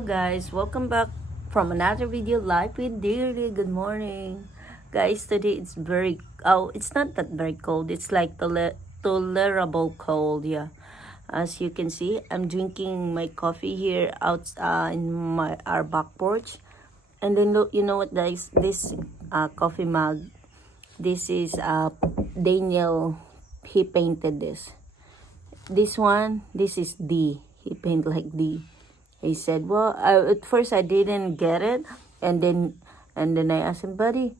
Guys, welcome back from another video live with Dearly. Good morning, guys. Today it's not that very cold. It's like tolerable cold. Yeah, as you can see, I'm drinking my coffee here out in our back porch. And then look, you know what, guys? This coffee mug. This is Daniel. He painted this. This one. This is D. He painted like D. He said, "Well, at first I didn't get it, and then I asked him, buddy,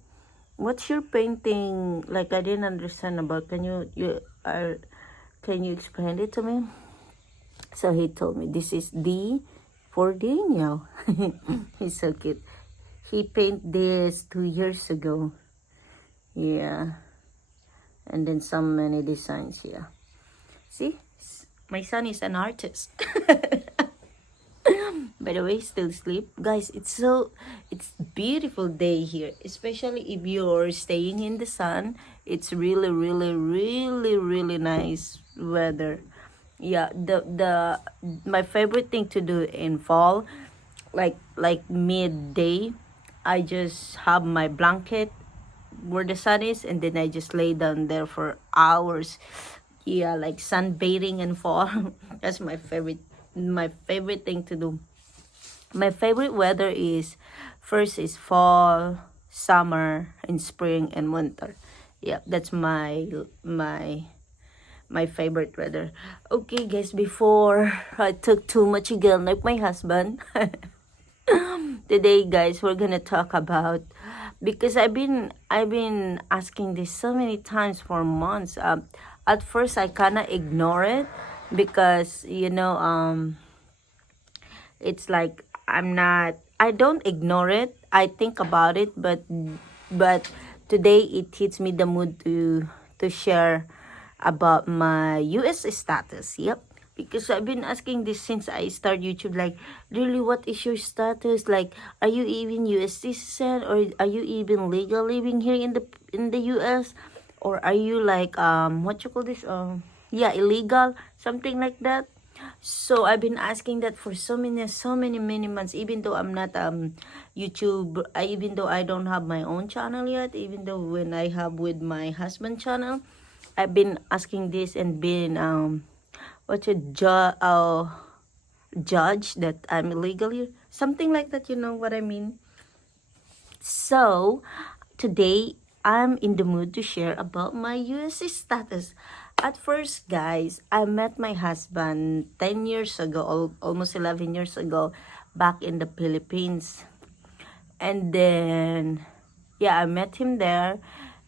what's your painting? Like I didn't understand about. Can you explain it to me?" So he told me, "This is D for Daniel." He's so cute. He painted this 2 years ago. Yeah, and then so many designs. Yeah, see, my son is an artist. By the way, still sleep, guys. It's beautiful day here, especially if you're staying in the sun. It's really nice weather. Yeah, the my favorite thing to do in fall, like midday, I just have my blanket where the sun is, and then I just lay down there for hours. Yeah, like sunbathing in fall. That's my favorite thing to do. My favorite weather is first is fall, summer, and spring and winter. Yeah, that's my favorite weather. Okay, guys, before I took too much again, like my husband, today, guys, we're gonna talk about because I've been asking this so many times for months. At first, I kinda ignore it because it's like I don't ignore it. I think about it, but today it hits me the mood to share about my US status. Yep. Because I've been asking this since I started YouTube, like, really, what is your status? Like, are you even US citizen, or are you even legal living here in the US, or are you like what you call this yeah, illegal, something like that. So I've been asking that for so many months, even though I'm not YouTube, even though I don't have my own channel yet, even though when I have with my husband channel, I've been asking this and been what you judge that I'm illegal here, something like that. You know what I mean? So today I'm in the mood to share about my US status. At first, guys, I met my husband 10 years ago, almost 11 years ago, back in the Philippines. And then, yeah, I met him there.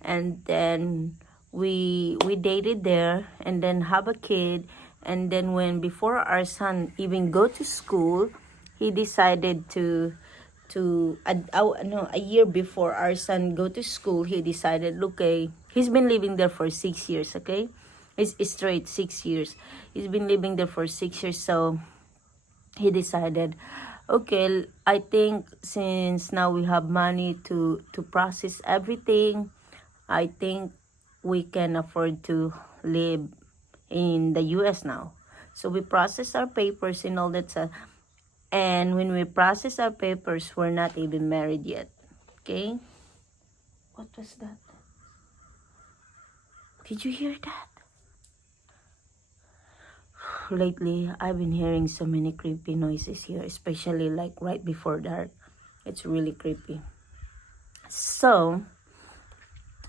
And then we dated there and then have a kid. And then before our son even go to school, he decided no, a year before our son go to school, he decided, look, he's been living there for 6 years. Okay, it's straight 6 years. He's been living there for 6 years, so he decided, okay, I think since now we have money to process everything, I think we can afford to live in the US now. So we process our papers and all that stuff. And when we process our papers, we're not even married yet. Okay? What was that? Did you hear that? Lately, I've been hearing so many creepy noises here, especially like right before dark. It's really creepy. So,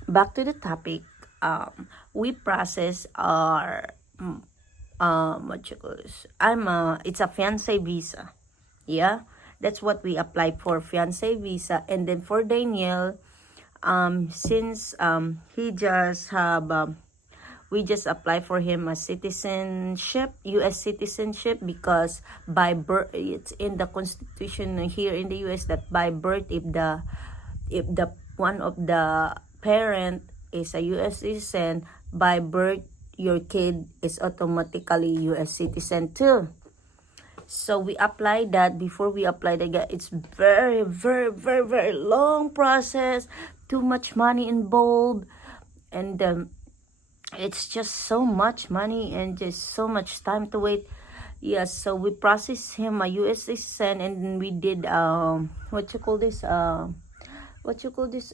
back to the topic. We process our what you call this? It's a fiance visa. Yeah, that's what we applied for, fiance visa. And then for Daniel, since he just have we just apply for him a citizenship, US citizenship, because by birth it's in the constitution here in the US that by birth, if the one of the parent is a US citizen, by birth your kid is automatically US citizen too. So we applied that. Before we applied again, it's very long process, too much money involved, and it's just so much money and just so much time to wait. Yes, so we processed him a US citizen, and then we did what you call this what you call this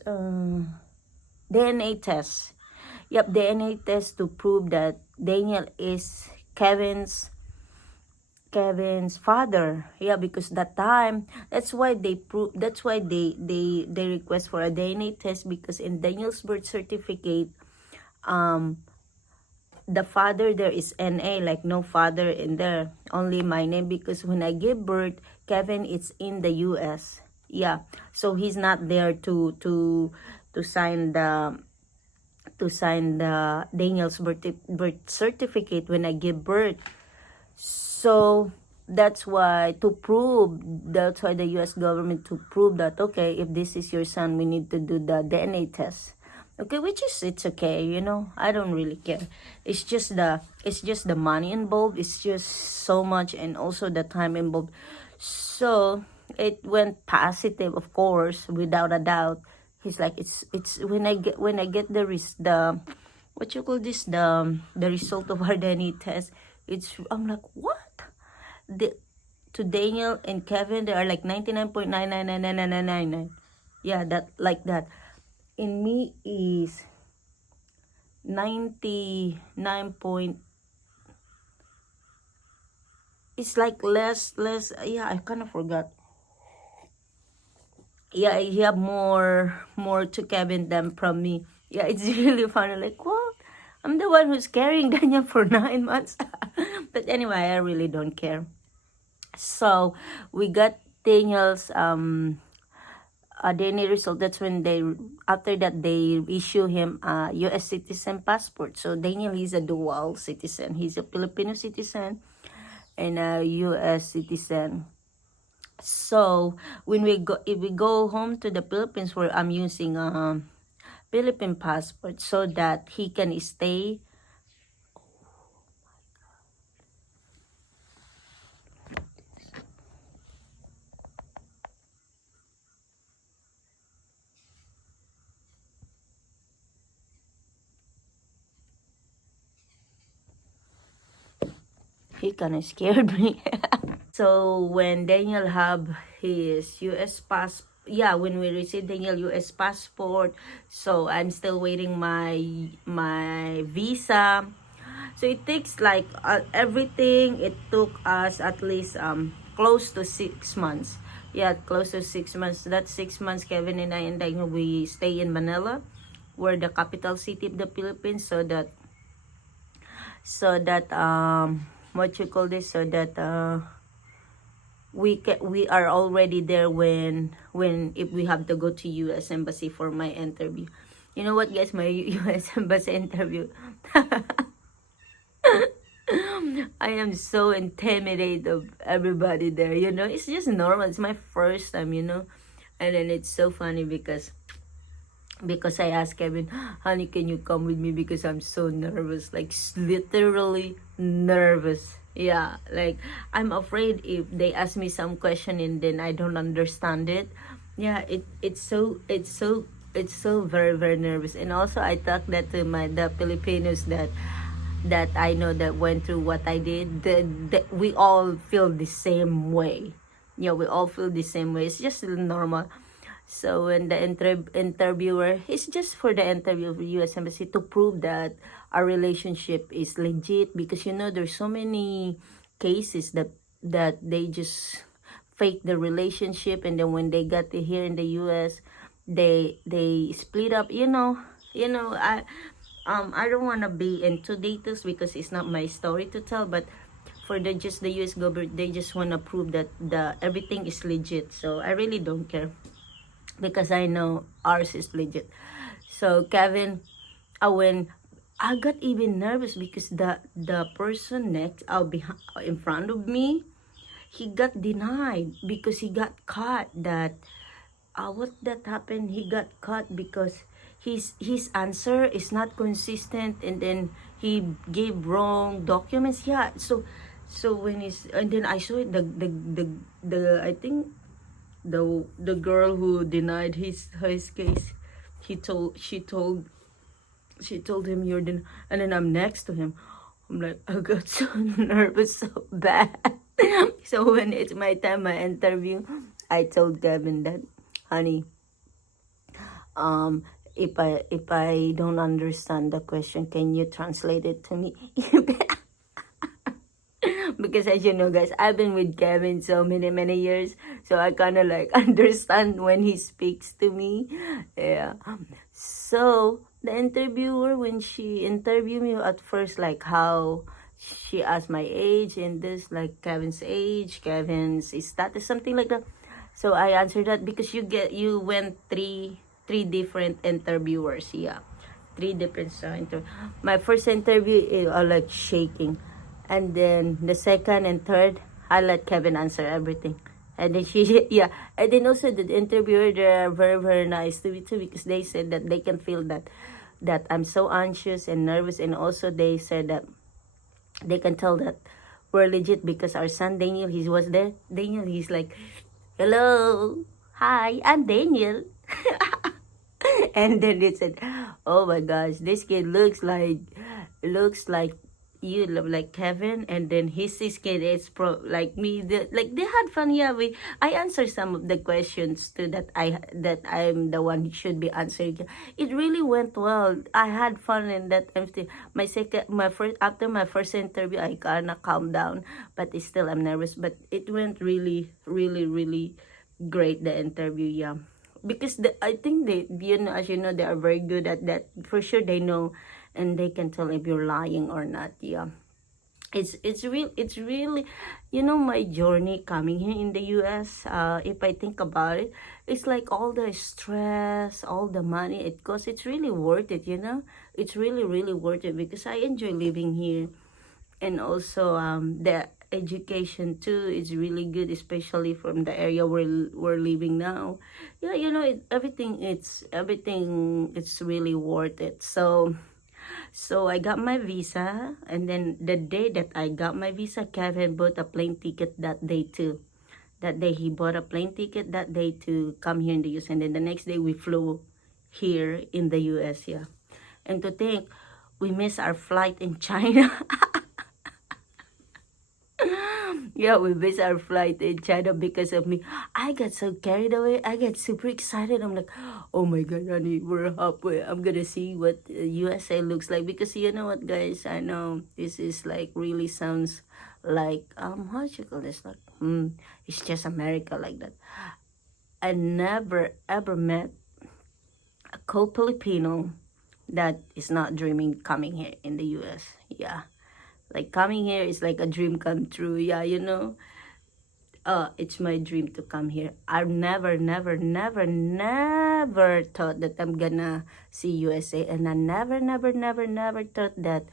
DNA test. Yep, DNA test to prove that Daniel is Kevin's father. Yeah, because that time, that's why they request for a DNA test, because in Daniel's birth certificate, um the father there is NA, like no father in there, only my name, because when I give birth, Kevin is in the US. Yeah, so he's not there to sign the Daniel's birth certificate when I give birth. So that's why the US government, to prove that, okay, if this is your son, we need to do the DNA test. Okay, which is, it's okay, I don't really care. It's just the money involved. It's just so much, and also the time involved. So it went positive, of course, without a doubt. He's like, it's when I get the what you call this, the result of our DNA test. I'm like, what? The To Daniel and Kevin, they are like 99.9999999. Yeah, that, like that. In me is 99 point. It's like less. Yeah, I kind of forgot. Yeah, he have more to Kevin than from me. Yeah, it's really funny. Like, what? I'm the one who's carrying Daniel for 9 months. But anyway, I really don't care. So we got Daniel's DNA result. That's when after that they issue him a US citizen passport. So Daniel is a dual citizen. He's a Filipino citizen and a US citizen. So if we go home to the Philippines, where I'm using a Philippine passport, so that he can stay. He kind of scared me. So when Daniel have his US pass, yeah, when we received Daniel US passport, so I'm still waiting my visa. So it takes like everything. It took us at least close to 6 months. Yeah, close to 6 months. That 6 months, Kevin and I and Daniel, we stay in Manila, where the capital city of the Philippines, so that what you call this, so that we are already there when if we have to go to US embassy for my interview. You know what, guys, my US embassy interview. I am so intimidated of everybody there. It's just normal. It's my first time. And then it's so funny because I asked Kevin, honey, can you come with me, because I'm so nervous, like literally nervous. Yeah, like I'm afraid if they ask me some question and then I don't understand it. Yeah, it's so very, very nervous. And also I talked that to the Filipinos that I know that went through what I did. That we all feel the same way. Yeah, we all feel the same way. It's just normal. So when the interviewer, it's just for the interview of the U.S. Embassy, to prove that our relationship is legit, because there's so many cases that they just fake the relationship, and then when they got to here in the U.S., they split up. I don't want to be into details because it's not my story to tell, but for the U.S. government, they just want to prove that the everything is legit. So I really don't care, because I know ours is legit. So Kevin, when I got even nervous, because the person next in front of me, he got denied because he got caught that what that happened. He got caught because his answer is not consistent, and then he gave wrong documents. Yeah, so when he's, and then I saw it, the I think the girl who denied his case, she told him, you're and then I'm next to him. I'm like, I got so nervous so bad. So when it's my time, my interview, I told Kevin that, honey, um, if I don't understand the question, can you translate it to me? Because as you know, guys, I've been with Kevin so many years, so I kind of like understand when he speaks to me. Yeah. So the interviewer, when she interviewed me at first, like how she asked my age and this, like Kevin's age, Kevin's status, something like that. So I answered that because you went three different interviewers. Yeah, three different my first interview is like shaking, and then the second and third I let Kevin answer everything. And then she, yeah, and then also the interviewer, they're very nice to me too, because they said that they can feel that I'm so anxious and nervous, and also they said that they can tell that we're legit because our son Daniel, he was there. Daniel, he's like, hello, hi, I'm Daniel. And then they said, "Oh my gosh, this kid looks like you look like Kevin." And then his kid is like me. Like they had fun. Yeah, I answered some of the questions too that I'm the one who should be answering. It really went well. I had fun in that empty. My first after my first interview, I kinda calmed down, but still I'm nervous. But it went really great, the interview. Yeah, because I think they, as you know, they are very good at that. For sure, they know, and they can tell if you're lying or not. Yeah, it's really, my journey coming here in the U.S. If I think about it, it's like all the stress, all the money it costs. It's really worth it. It's really worth it because I enjoy living here, and also the education too is really good, especially from the area we're living now. Yeah, everything it's really worth it. So I got my visa, and then the day that I got my visa, Kevin bought a plane ticket that day too. That day he bought a plane ticket that day to come here in the US, and then the next day we flew here in the US. Yeah, and to think we missed our flight in China. Yeah, we missed our flight in China because of me. I got so carried away. I get super excited. I'm like, oh my God, honey, we're halfway. I'm gonna see what USA looks like. Because you know what, guys? I know this is like really sounds like how do you call this? Like it's just America like that. I never ever met a co-Filipino that is not dreaming coming here in the US. Yeah. Like coming here is like a dream come true. Yeah, it's my dream to come here. I never thought that I'm gonna see USA, and I never thought that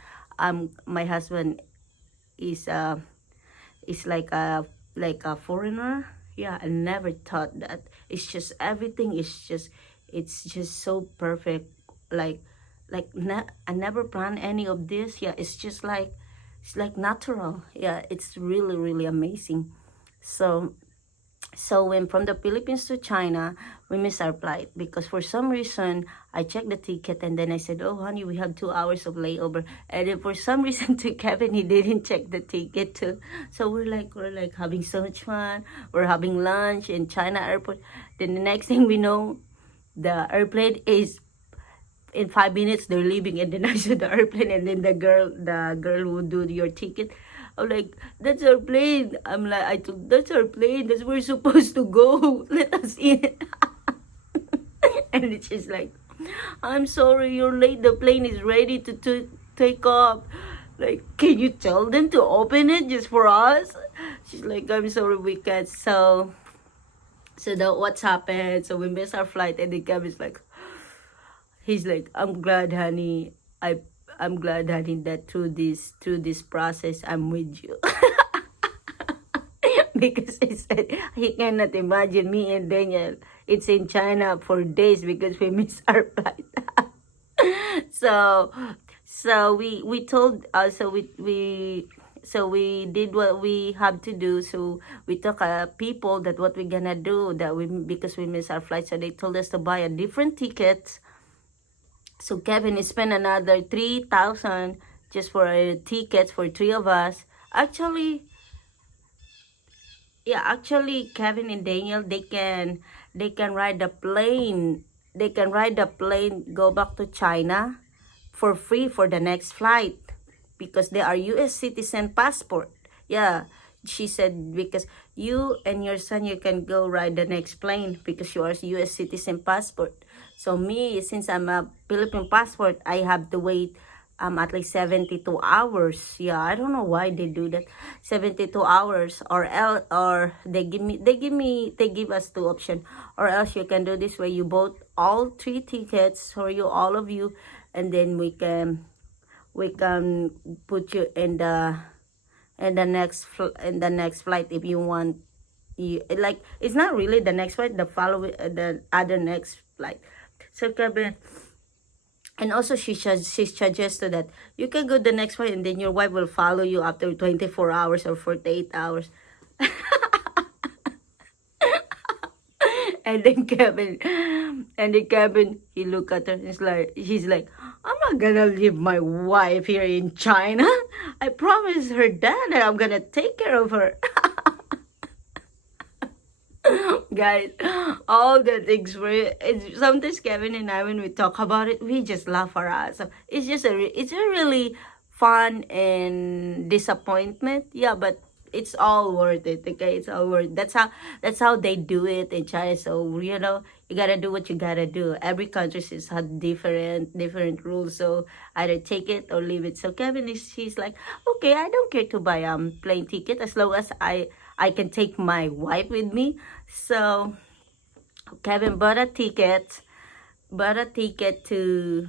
my husband is like a foreigner. Yeah, I never thought that. It's just everything is just it's just so perfect. I never planned any of this. Yeah, it's like natural. Yeah, it's really amazing. So when from the Philippines to China, we missed our flight because for some reason I checked the ticket, and then I said, "Oh, honey, we have 2 hours of layover." And then for some reason to Kevin, he didn't check the ticket too. So we're like having so much fun. We're having lunch in China airport. Then the next thing we know, the airplane is in 5 minutes they're leaving, and then I saw the airplane, and then the girl who do your ticket. I'm like, that's our plane. I'm like, I told, that's our plane. That's where we're supposed to go. Let us in. And it's just like, I'm sorry, you're late. The plane is ready to take off. Like, can you tell them to open it just for us? She's like, I'm sorry, we can't. So that what's happened? So we missed our flight, and the cab is like, he's like, I'm glad, honey. I'm glad, honey, that through this process, I'm with you. Because he said he cannot imagine me and Daniel. It's in China for days because we missed our flight. so we told we did what we have to do. So we took people that what we're gonna do that we because we missed our flight. So they told us to buy a different ticket. So Kevin spent another 3,000 just for tickets for three of us. Actually, yeah, actually, Kevin and Daniel, they can ride the plane. They can ride the plane, go back to China for free for the next flight because they are U.S. citizen passport. Yeah, she said because you and your son you can go ride the next plane because you are U.S. citizen passport. So me, since I'm a Philippine passport, I have to wait at least 72 hours. Yeah, I don't know why they do that. 72 hours or they give us two options, or else you can do this way, you bought all three tickets for you, all of you, and then we can put you in the next flight if you want. You like, it's not really the next flight, the other next flight. So Kevin, and also she suggested that you can go the next one and then your wife will follow you after 24 hours or 48 hours. And then Kevin, he look at her and he's like, I'm not gonna leave my wife here in China. I promised her dad that I'm gonna take care of her. Guys, all the things sometimes Kevin and I, when we talk about it, we just laugh our ass off. It's a really fun and disappointment. Yeah, but it's all worth it. Okay, it's all worth. That's how they do it in China. So you gotta do what you gotta do. Every country has different rules. So either take it or leave it. So Kevin he's like, okay, I don't care to buy plane ticket as long as I can take my wife with me. So Kevin bought a ticket to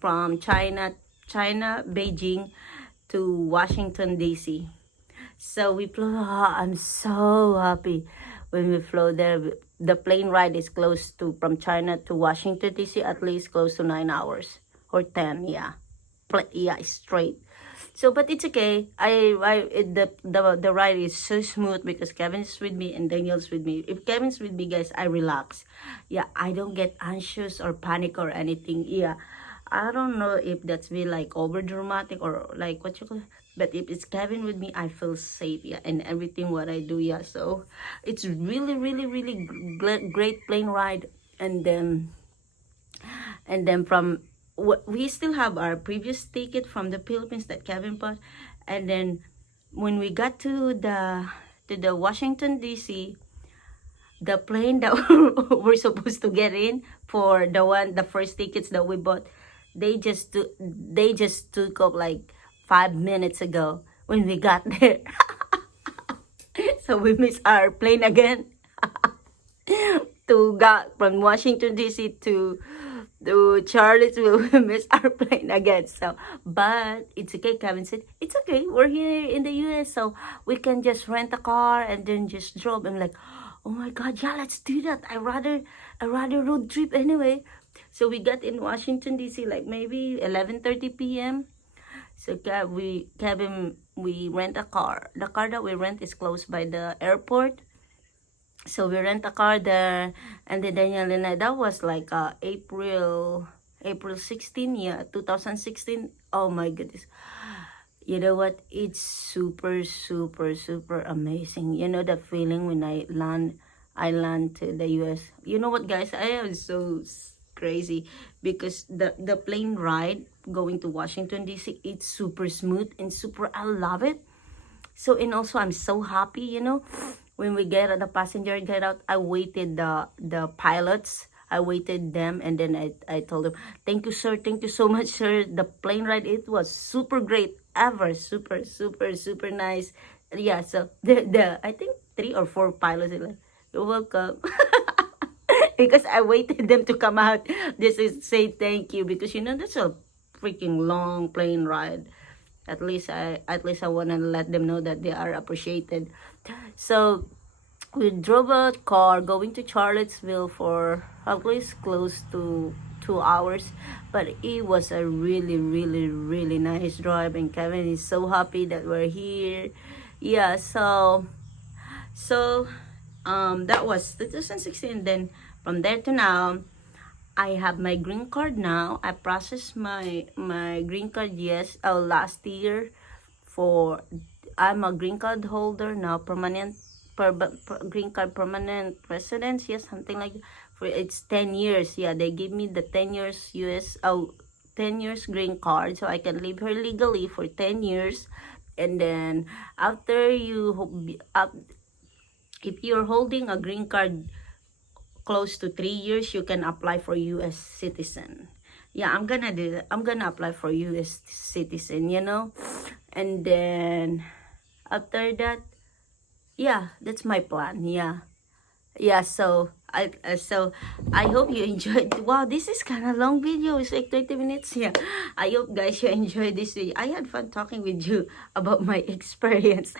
from China, Beijing to Washington D.C. So we flew. I'm so happy when we flew there. The plane ride is close to from China to Washington D.C. at least close to 9 hours or 10. Yeah, yeah, straight. So, but it's okay. The ride is so smooth because Kevin's with me and Daniel's with me. If Kevin's with me, guys, I relax. Yeah, I don't get anxious or panic or anything. Yeah, I don't know if that's be like over dramatic or like what you call. But if it's Kevin with me, I feel safe. Yeah, and everything what I do. Yeah, so it's really, really, really great plane ride. And then from we still have our previous ticket from the Philippines that Kevin bought, and then when we got to the Washington D.C., the plane that we're supposed to get in for the first tickets that we bought, they just took up like 5 minutes ago when we got there. So we missed our plane again to got from Washington D.C. to Charlottesville. We missed our plane again. So, but it's okay. Kevin said it's okay. We're here in the U.S., so we can just rent a car and then just drove. I'm like, oh my God, yeah, let's do that. I rather road trip anyway. So we got in Washington D.C. like maybe 11:30 p.m. So Kevin, we rent a car. The car that we rent is close by the airport. So we rent a car there, and then Daniel and I, that was like April 16, yeah, 2016. Oh my goodness. You know what? It's super, super, super amazing. You know the feeling when I land to the US. You know what, guys? I am so crazy because the plane ride going to Washington D.C. it's super smooth and super. I love it. So, and also I'm so happy, when we get the passenger get out, I waited the pilots. I waited them, and then I told them, thank you, sir. Thank you so much, sir. The plane ride, it was super great ever. Super, super, super nice. Yeah, so the I think 3 or 4 pilots are like, you're welcome. Because I waited them to come out just to say thank you, because that's a freaking long plane ride. At least I want to let them know that they are appreciated. So we drove a car going to Charlottesville for at least close to 2 hours, but it was a really, really, really nice drive, and Kevin is so happy that we're here. Yeah, so that was 2016. Then from there to now, I have my green card now. I processed my green card last year. For I'm a green card holder now, green card permanent residence, yes, something like, for it's 10 years. Yeah, they give me the 10 years 10 years green card, so I can live here legally for 10 years. And then after if you're holding a green card close to 3 years, you can apply for U.S. citizen. Yeah, I'm gonna do that. I'm gonna apply for U.S. citizen, and then after that, yeah, that's my plan. Yeah, so I hope you enjoyed. Wow, this is kind of long video. It's like 30 minutes. Yeah, I hope guys you enjoyed this video. I had fun talking with you about my experience.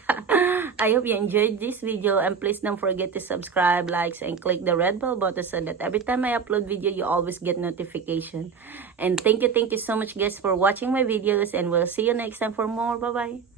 I hope you enjoyed this video, and please don't forget to subscribe, likes, and click the red bell button so that every time I upload video you always get notification. And thank you so much guys for watching my videos, and we'll see you next time for more. Bye bye.